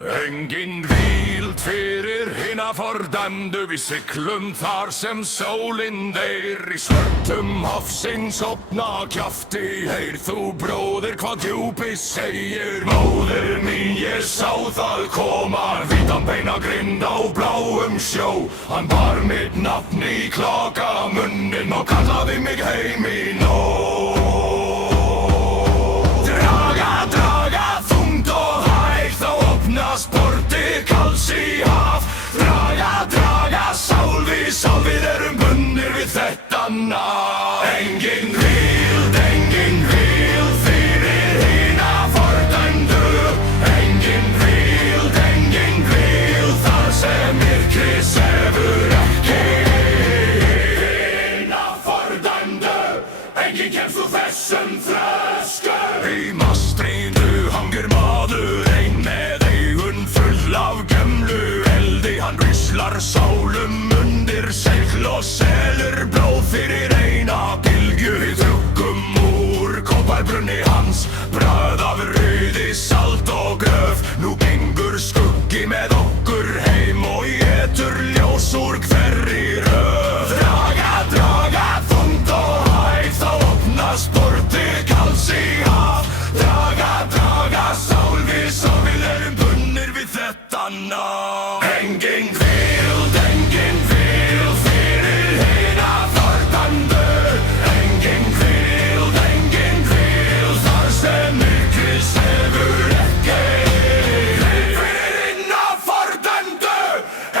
Engin víld fyrir hina fordæmdu, við siglum þar sem sólinn deyr. Í svörtum hafsins opna kjafti, heyr þú bróðir hvað djúpi segir. Móðir mín, ég sá það koma, hvítan beina grind á bláum sjó. Hann bar mitt nafn í klaka munnin og kallaði mig heim í nótt. Porti kalls í haf. Draga, sálfið erum bundnir við þetta nafn. Engin víld fyrir hina fordæmdu. Engin víld þar sem myrkri sefur ekki. Hina fordæmdu, engin kemst úr þessum þröskum. Í mastrinu hangir maður ein með af gömlu eldi. Hann rislar sálum undir segl og selur blóð fyrir eina bylgju. Við drukkum úr kopparbrunni hans, bragð af rauði, salt og gröf. Nú gengur skuggi með okkur heim og étur ljós úr hverri röð. Draga, þungt og hægt, þá opnast porti kalls í haf. Draga, sálfið erum bundnir við þetta nafn. Engin víld fyrir hina fordæmdu. Engin víld þar sem myrkri sefur ekki. Fyrir hina fordæmdu,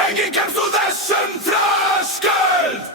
engin kemst úr þessum þröskuld.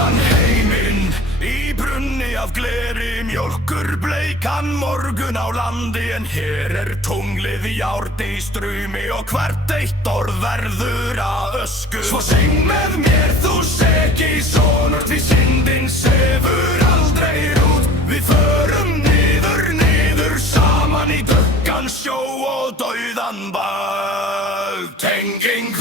Heiminn í brunni af gleri, mjólkur bleikan morgun á landi. En hér tunglið járn í strumi og hvert eitt orð verður að ösku. Svo syng með mér þú seki sonur, því syndin sefur aldrei út. Við förum niður saman í dökkan sjó og dauðan bögt. Engin